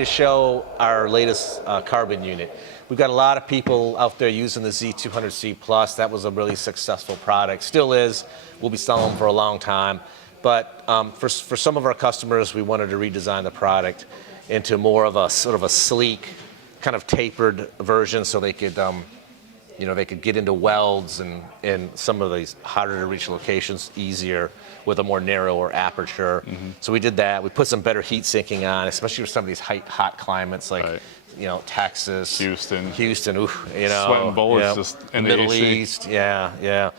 to show our latest carbon unit. We've got a lot of people out there using the Z-902C+. That was a really successful product. Still is. We'll be selling them for a long time. But for some of our customers, we wanted to redesign the product into more of a sort of a sleek, kind of tapered version, so they could, you know, they could get into welds and some of these harder to reach locations easier with a more narrower aperture. So we did that. We put some better heat sinking on, especially for some of these hot climates like, you know, Texas, Houston, oof, you know, sweating bullets just in the Middle East, yeah.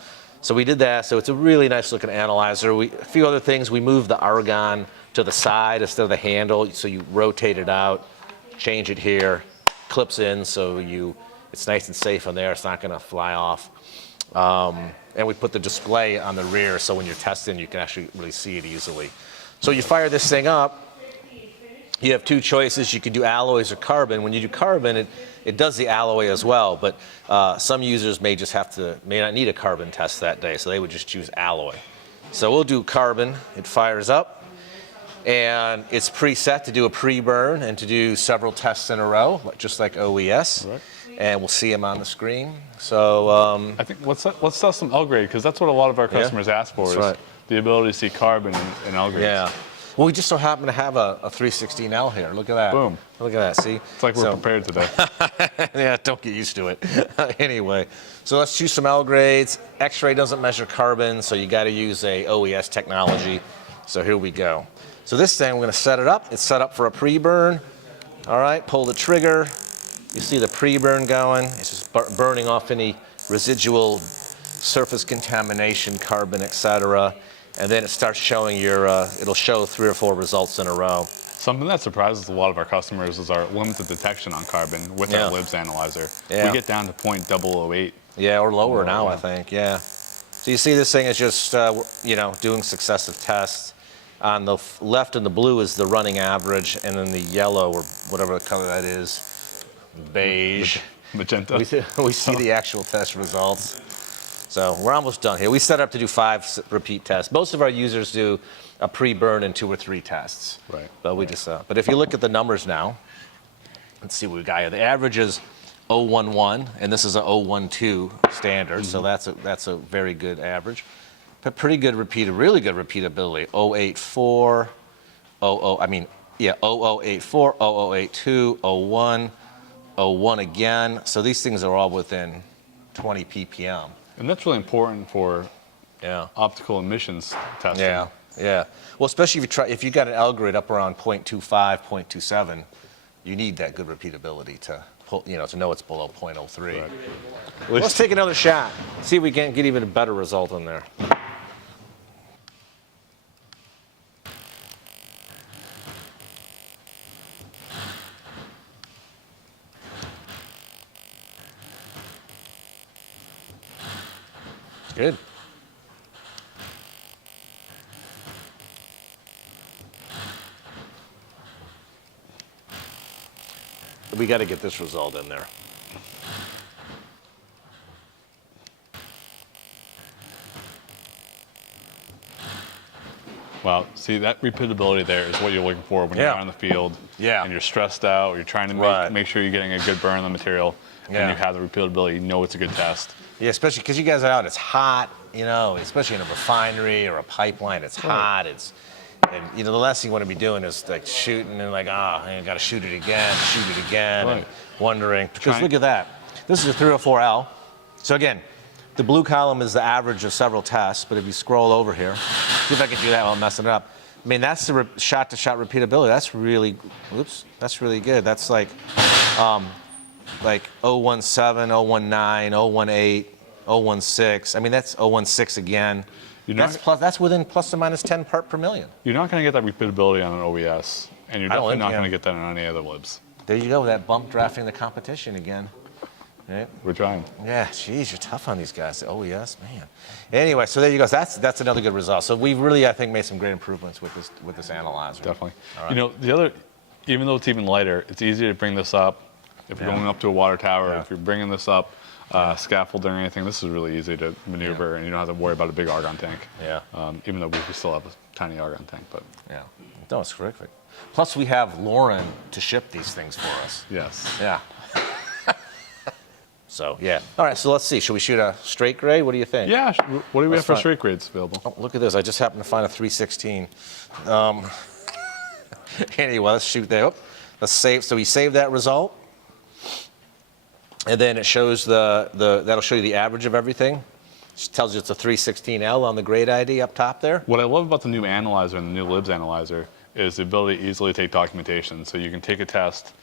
So we did that. So it's a really nice looking analyzer. A few other things. We moved the argon to the side instead of the handle, so you rotate it out, change it here, clips in, so it's nice and safe on there. It's not going to fly off. And we put the display on the rear, so when you're testing, you can actually really see it easily. So you fire this thing up. You have two choices. You can do alloys or carbon. When you do carbon, it does the alloy as well, but some users may not need a carbon test that day, so they would just choose alloy. So we'll do carbon. It fires up, and it's preset to do a pre-burn and to do several tests in a row, just like OES. Right. And we'll see them on the screen. So I think let's test some L grade, because that's what a lot of our customers ask for, is the ability to see carbon in L grades. Yeah. Well, we just so happen to have a 316L here. Look at that. Boom. Look at that, see? It's like we're prepared today. Yeah, don't get used to it. Anyway, so let's choose some L grades. X-ray doesn't measure carbon, so you got to use a OES technology. So here we go. So this thing, we're going to set it up. It's set up for a pre-burn. All right, pull the trigger. You see the pre-burn going. It's just burning off any residual surface contamination, carbon, etc. And then it starts showing it'll show 3 or 4 results in a row. Something that surprises a lot of our customers is our limited detection on carbon with our LIBS analyzer. We get down to 0.008. Yeah, or lower now, I think, yeah. So you see this thing is just, you know, doing successive tests. On the left in the blue is the running average, and then the yellow, or whatever color that is, beige. Magenta. We see the actual test results. So we're almost done here. We set up to do 5 repeat tests. Most of our users do a pre-burn and 2 or 3 tests. Right. But we just, but if you look at the numbers now, let's see what we got here. The average is 011, and this is a 012 standard, so that's a very good average. But pretty good really good repeatability. 084, 0084, 0082, 01, 01 again. So these things are all within 20 ppm. And that's really important for optical emissions testing. Yeah. Well, especially if you got an L grade up around 0.25, 0.27, you need that good repeatability to pull, to know it's below 0.03. Right. Let's take another shot. See if we can get even a better result in there. Good. We got to get this result in there. Wow, see, that repeatability there is what you're looking for when you're out in the field and you're stressed out, or you're trying to make sure you're getting a good burn on the material, and you have the repeatability, you know it's a good test. Yeah, especially because you guys are out, it's hot, especially in a refinery or a pipeline, it's hot, and the last thing you want to be doing is like shooting and like, I got to shoot it again, and wondering, because look at that. This is a 304L. So again, the blue column is the average of several tests, but if you scroll over here, see if I can do that while I'm messing it up. I mean, that's the shot-to-shot repeatability. That's really, that's really good. That's like 017, 019, 018, 016. I mean, that's 016 again. That's within plus or minus 10 part per million. You're not going to get that repeatability on an OES, and you're definitely not going to get that on any other LIBS. There you go, that bump drafting the competition again. Right? We're trying. Yeah, geez, you're tough on these guys. Oh yes, man. Anyway, so there you go. That's another good result. So we've really, I think, made some great improvements with this analyzer. Definitely. Right. Even though it's even lighter, it's easier to bring this up if you're going up to a water tower. If you're bringing this up scaffolding or anything, this is really easy to maneuver, and you don't have to worry about a big argon tank. Yeah. Even though we still have a tiny argon tank, but yeah, no, it's terrific. Plus, we have Lauren to ship these things for us. yes. Yeah. So yeah. All right. So let's see. Should we shoot a straight grade? What do you think? Yeah. What do we have for fine. straight grades available? Oh, look at this. I just happened to find a 316. Anyway, let's shoot there. Let's save. So we save that result, and then it shows that'll show you the average of everything. It tells you it's a 316L on the grade ID up top there. What I love about the new analyzer and the new libs analyzer is the ability to easily take documentation. So you can take a test,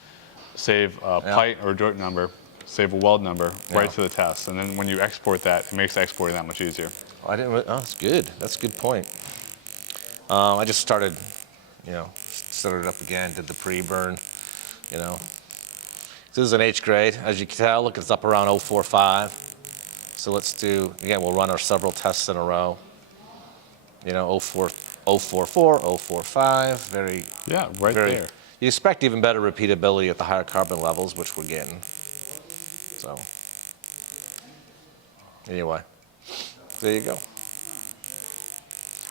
save a pipe or joint number, save a weld number right to the test, and then when you export that, it makes exporting that much easier. Oh, I didn't. Oh, that's good. That's a good point. I just started, started it up again. Did the pre-burn, So this is an H grade, as you can tell. Look, it's up around 045. So let's do again. We'll run our several tests in a row. 044, 045. Very right there. You expect even better repeatability at the higher carbon levels, which we're getting. So anyway, there you go.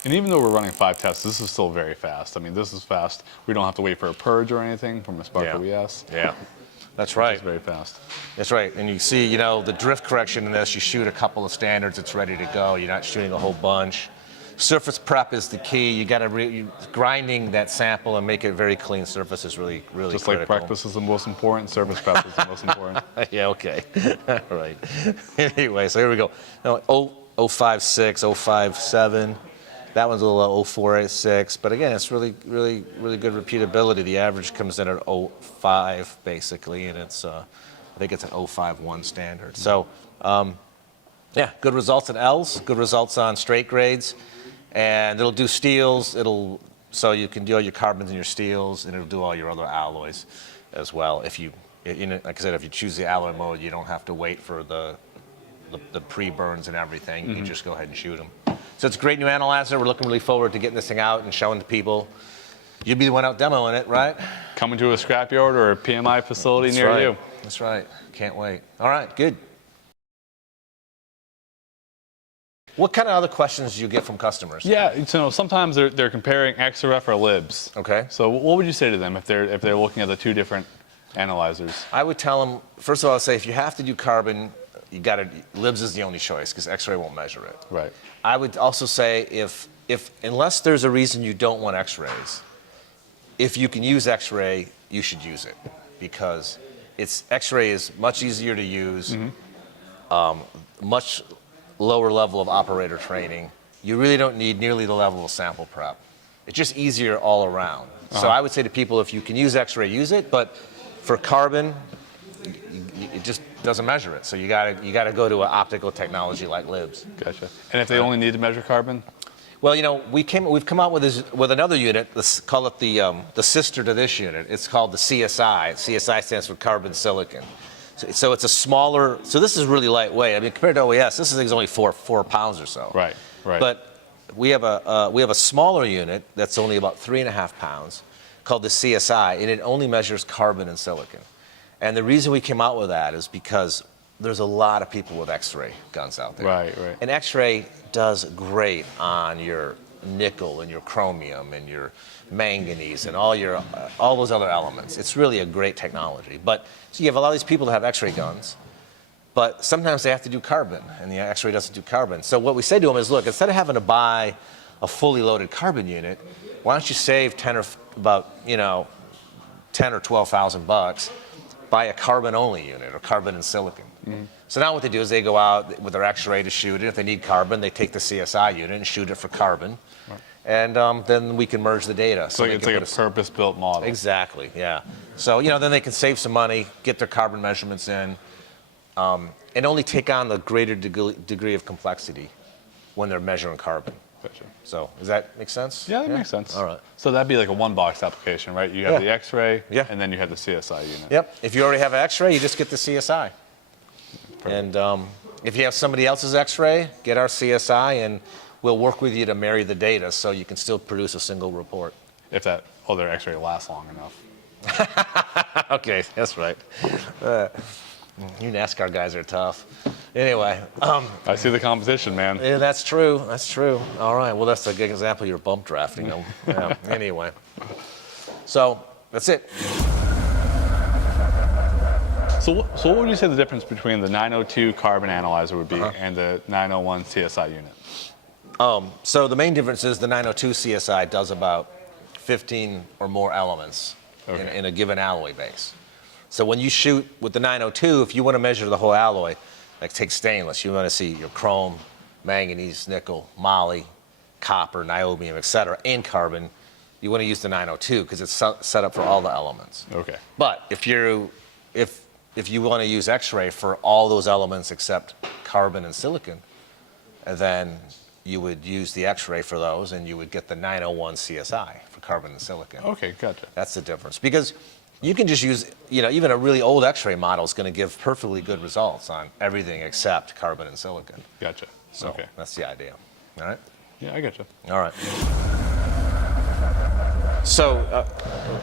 And even though we're running 5 tests, this is still very fast. I mean, this is fast. We don't have to wait for a purge or anything from a Spark OES. Yeah, that's right. It's very fast. That's right. And you see, the drift correction in this, you shoot a couple of standards, it's ready to go. You're not shooting a whole bunch. Surface prep is the key. You got to grinding that sample and make it very clean surface is really Just critical. like practice is the most important, surface prep is the most important. Yeah, okay. All right. Anyway, so here we go. 056, 057. That one's a little 0486, but again, it's really good repeatability. The average comes in at 05 basically, and it's I think it's an 051 standard. So yeah, good results at L's, good results on straight grades, and it'll do steels. So you can do all your carbons and your steels, and it'll do all your other alloys as well. If you, like I said, if you choose the alloy mode, you don't have to wait for the pre-burns and everything. You can just go ahead and shoot them. So it's a great new analyzer. We're looking really forward to getting this thing out and showing to people. You'll be the one out demoing it, right? Coming to a scrapyard or a PMI facility near you. That's right. Can't wait. All right, good. What kind of other questions do you get from customers? Yeah, sometimes they're comparing XRF or libs. Okay. So what would you say to them if they're looking at the two different analyzers? I would tell them, first of all, I'd say if you have to do carbon, libs is the only choice because X-ray won't measure it. Right. I would also say if unless there's a reason you don't want X-rays, if you can use X-ray, you should use it because X-ray is much easier to use, much lower level of operator training. You really don't need nearly the level of sample prep. It's just easier all around. So I would say to people, if you can use X-ray, use it. But for carbon, it just doesn't measure it. So you gotta go to an optical technology like libs. Gotcha. And if they only need to measure carbon? Well, we've come out with another unit. Let's call it the sister to this unit. It's called the CSI. CSI stands for carbon silicon. So it's a smaller. So this is really lightweight. I mean, compared to OES, this thing's only 4 pounds or so. Right. Right. But we have a smaller unit that's only about 3.5 pounds, called the CSI, and it only measures carbon and silicon. And the reason we came out with that is because there's a lot of people with X-ray guns out there. Right, right. And X-ray does great on your nickel and your chromium and your manganese and all those other elements. It's really a great technology. But so you have a lot of these people that have X-ray guns, but sometimes they have to do carbon, and the X-ray doesn't do carbon. So what we say to them is, look, instead of having to buy a fully loaded carbon unit, why don't you save 10 or 12,000 bucks? Buy a carbon-only unit or carbon and silicon. So now what they do is they go out with their X-ray to shoot it. If they need carbon, they take the CSI unit and shoot it for carbon. Right. And then we can merge the data. So it's like a purpose-built model. Exactly, yeah. So then they can save some money, get their carbon measurements in, and only take on the greater degree of complexity when they're measuring carbon. Gotcha. So does that make sense? Yeah, that makes sense. All right. So that'd be like a one-box application, right? You have the X-ray, and then you have the CSI unit. Yep. If you already have an X-ray, you just get the CSI. Perfect. And if you have somebody else's X-ray, get our CSI, and we'll work with you to marry the data so you can still produce a single report. If that other X-ray lasts long enough. Okay, that's right. You NASCAR guys are tough. Anyway, I see the competition, man. yeah, that's true. That's true. All right. Well, that's a good example. You're bump drafting them. Yeah. Anyway, so that's it. So what would you say the difference between the 902 carbon analyzer would be and the 901 CSI unit? So the main difference is the 902 CSI does about 15 or more elements in a given alloy base. So when you shoot with the 902, if you want to measure the whole alloy, like take stainless, you want to see your chrome, manganese, nickel, moly, copper, niobium, etc., and carbon, you want to use the 902 because it's set up for all the elements. Okay. But if you want to use X-ray for all those elements except carbon and silicon, then you would use the X-ray for those, and you would get the 901 CSI for carbon and silicon. Okay, gotcha. That's the difference. Because you can just use, even a really old X-ray model is going to give perfectly good results on everything except carbon and silicon. Gotcha. So that's the idea. All right? Yeah, I gotcha. All right. So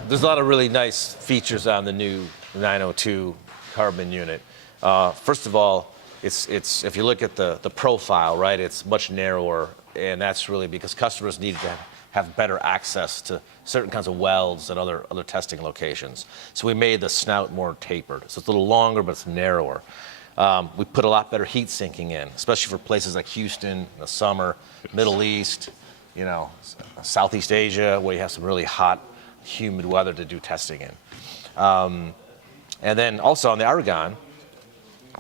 there's a lot of really nice features on the new 902 carbon unit. First of all, it's if you look at the profile, right, it's much narrower, and that's really because customers need to have better access to certain kinds of welds and other testing locations. So we made the snout more tapered. So it's a little longer, but it's narrower. We put a lot better heat sinking in, especially for places like Houston in the summer, Middle East, Southeast Asia, where you have some really hot, humid weather to do testing in. And then also on the argon,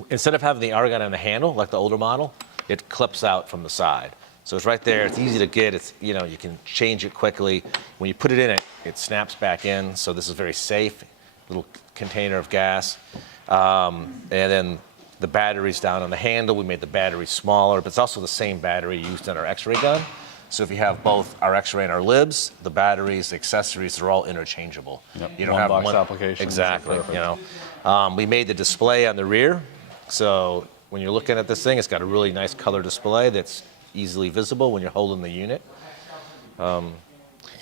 instead of having the argon on the handle, like the older model, it clips out from the side. So it's right there, it's easy to get, you can change it quickly. When you put it in it snaps back in, so this is very safe, little container of gas. And then the battery's down on the handle. We made the battery smaller, but it's also the same battery used in our X-ray gun. So if you have both our X-ray and our libs, the batteries, the accessories, they're all interchangeable. Yep. You don't one have box application. Exactly. We made the display on the rear, so when you're looking at this thing, it's got a really nice color display that's easily visible when you're holding the unit. And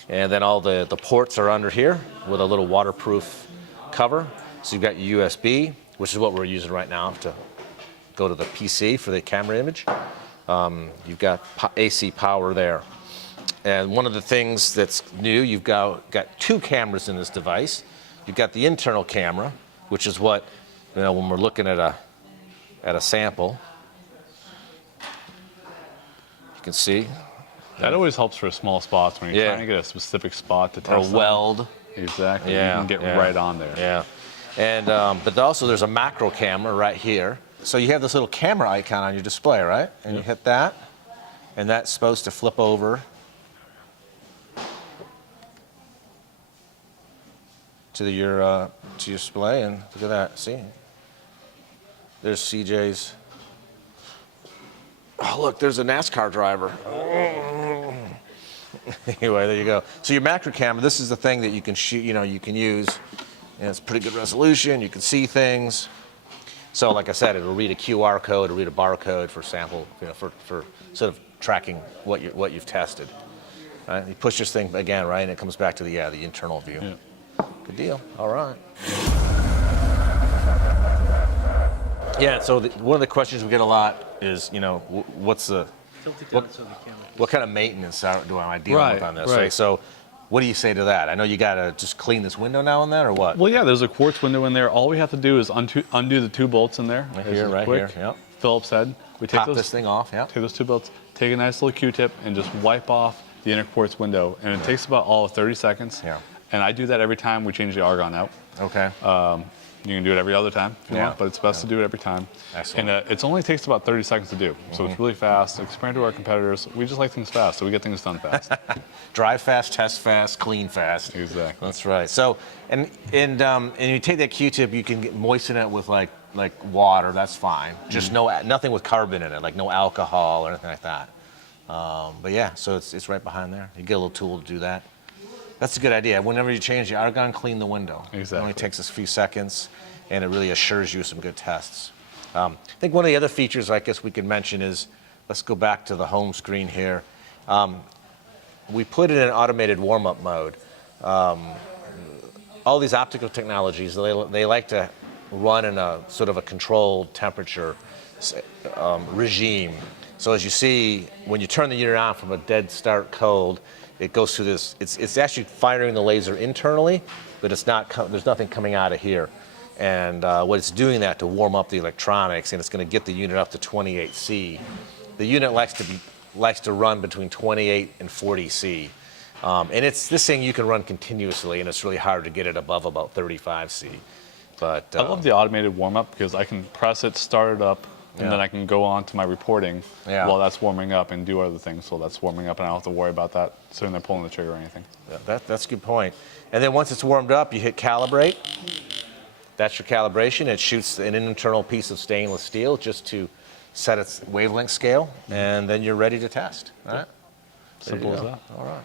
then all the ports are under here with a little waterproof cover. So you've got your USB, which is what we're using right now to go to the PC for the camera image. You've got AC power there. And one of the things that's new, you've got two cameras in this device. You've got the internal camera, which is what, when we're looking at a sample, you can see. That always helps for small spots when you're trying to get a specific spot to test. Or a weld. Exactly. Yeah, you can get right on there. Yeah. And but also there's a macro camera right here. So you have this little camera icon on your display, right? And you hit that, and that's supposed to flip over to your display, and look at that. See, there's CJ's. Oh, look, there's a NASCAR driver. Anyway, there you go. So your macro camera, this is the thing that you can shoot. You can use, and it's pretty good resolution. You can see things. So, like I said, it'll read a QR code, it'll read a barcode for sample, for sort of tracking what you've tested. Right? You push this thing again, right, and it comes back to the internal view. Yeah. Good deal. All right. Yeah. So one of the questions we get a lot is, what's the what kind of maintenance do I deal with on this? Right. So, what do you say to that? I know you got to just clean this window now and then, or what? Well, yeah, there's a quartz window in there. All we have to do is undo the two bolts in there. Right here. Yep. Phillips head. We take this thing off. Yeah. Take those two bolts. Take a nice little Q-tip and just wipe off the inner quartz window, and it takes about all of 30 seconds. Yeah. And I do that every time we change the argon out. Okay. You can do it every other time if you want, but it's best to do it every time. Excellent. And it only takes about 30 seconds to do, so it's really fast. Compared to our competitors, we just like things fast, so we get things done fast. Drive fast, test fast, clean fast. Exactly. That's right. So, and you take that Q-tip, you can moisten it with like water. That's fine. Just nothing with carbon in it, like no alcohol or anything like that. But yeah, so it's right behind there. You get a little tool to do that. That's a good idea. Whenever you change the argon, clean the window. Exactly. It only takes us a few seconds, and it really assures you some good tests. I think one of the other features I guess we could mention is, let's go back to the home screen here. We put it in automated warm-up mode. All these optical technologies, they like to run in a sort of a controlled temperature regime. So as you see, when you turn the unit on from a dead start cold, it goes through this, it's actually firing the laser internally, but it's not, there's nothing coming out of here. And what it's doing that to warm up the electronics, and it's going to get the unit up to 28 C. The unit likes to run between 28 and 40 C. And it's this thing you can run continuously, and it's really hard to get it above about 35 C. But I love the automated warm-up because I can press it, start it up, and then I can go on to my reporting while that's warming up and do other things while that's warming up, and I don't have to worry about that sitting there pulling the trigger or anything. That's a good point. And then once it's warmed up, you hit calibrate. That's your calibration. It shoots an internal piece of stainless steel just to set its wavelength scale, and then you're ready to test. All right? Simple as that. All right.